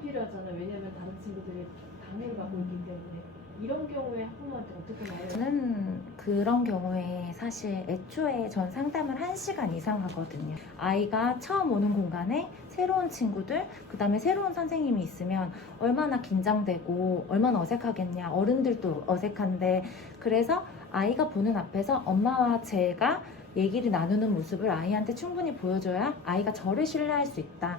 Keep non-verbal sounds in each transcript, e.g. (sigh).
필요하잖아요. 왜냐면 다른 친구들이 방해를 받고 있기 때문에 이런 경우에 학부모한테 어떻게 말해요? 저는 그런 경우에 사실 애초에 전 상담을 1시간 이상 하거든요. 아이가 처음 오는 공간에 새로운 친구들, 그 다음에 새로운 선생님이 있으면 얼마나 긴장되고 얼마나 어색하겠냐. 어른들도 어색한데. 그래서 아이가 보는 앞에서 엄마와 제가 얘기를 나누는 모습을 아이한테 충분히 보여줘야 아이가 저를 신뢰할 수 있다.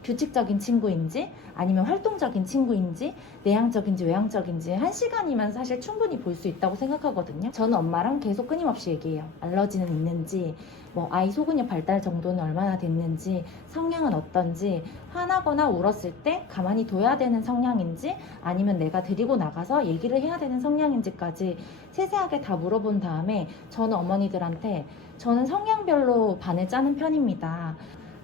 요 규칙적인 친구인지 아니면 활동적인 친구인지 내향적인지 외향적인지 한 시간이면 사실 충분히 볼 수 있다고 생각하거든요. 저는 엄마랑 계속 끊임없이 얘기해요. 알러지는 있는지, 뭐 아이 소근육 발달 정도는 얼마나 됐는지, 성향은 어떤지, 화나거나 울었을 때 가만히 둬야 되는 성향인지, 아니면 내가 데리고 나가서 얘기를 해야 되는 성향인지까지 세세하게 다 물어본 다음에 저는 어머니들한테 저는 성향별로 반을 짜는 편입니다.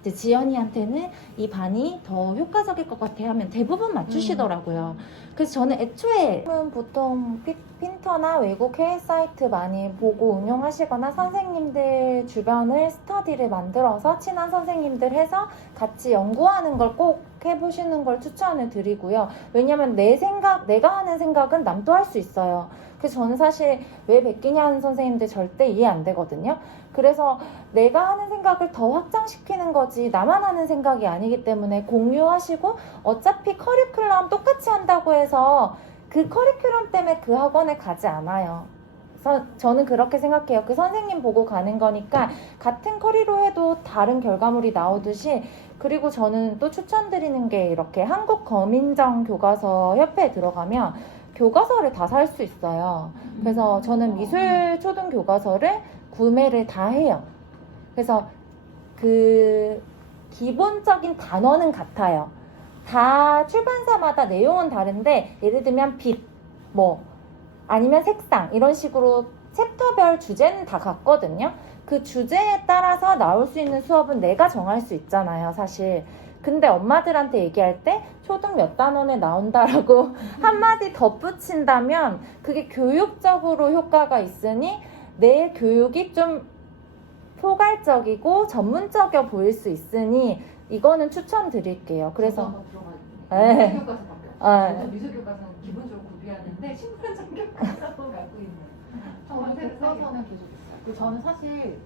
이제 지연이한테는 이 반이 더 효과적일 것 같아 하면 대부분 맞추시더라고요. 그래서 저는 애초에 보통 피- 핀터나 외국 해외 사이트 많이 보고 운영하시거나 선생님들 주변을 스터디를 만들어서 친한 선생님들 해서 같이 연구하는 걸 꼭 해보시는 걸 추천을 드리고요. 왜냐면 내 생각, 내가 하는 생각은 남도 할 수 있어요. 그래서 저는 사실 왜 베끼냐 하는 선생님들 절대 이해 안 되거든요. 그래서 내가 하는 생각을 더 확장시키는 거지 나만 하는 생각이 아니기 때문에 공유하시고 어차피 커리큘럼 똑같이 한다고 해서 그 커리큘럼 때문에 그 학원에 가지 않아요. 그래서 저는 그렇게 생각해요. 그 선생님 보고 가는 거니까 같은 커리로 해도 다른 결과물이 나오듯이 그리고 저는 또 추천드리는 게 이렇게 한국 거민정 교과서 협회에 들어가면 교과서를 다 살 수 있어요. 그래서 저는 미술 초등 교과서를 구매를 다 해요. 그래서 그 기본적인 단어는 같아요. 다 출판사마다 내용은 다른데 예를 들면 빛, 뭐 아니면 색상 이런 식으로 챕터별 주제는 다 같거든요. 그 주제에 따라서 나올 수 있는 수업은 내가 정할 수 있잖아요, 사실. 근데 엄마들한테 얘기할 때 초등 몇 단원에 나온다라고 (laughs) 한마디 덧붙인다면 그게 교육적으로 효과가 있으니 내 교육이 좀 포괄적이고 전문적이어 보일 수 있으니 이거는 추천드릴게요. 그래서 네. 미술 교과서 네. 바뀌었어요. 미술 교과서는 기본적으로 구비하는데 신분증 교과서도 갖고 있는. 저는 교 과서는 계속 있어요. 그 저는 사실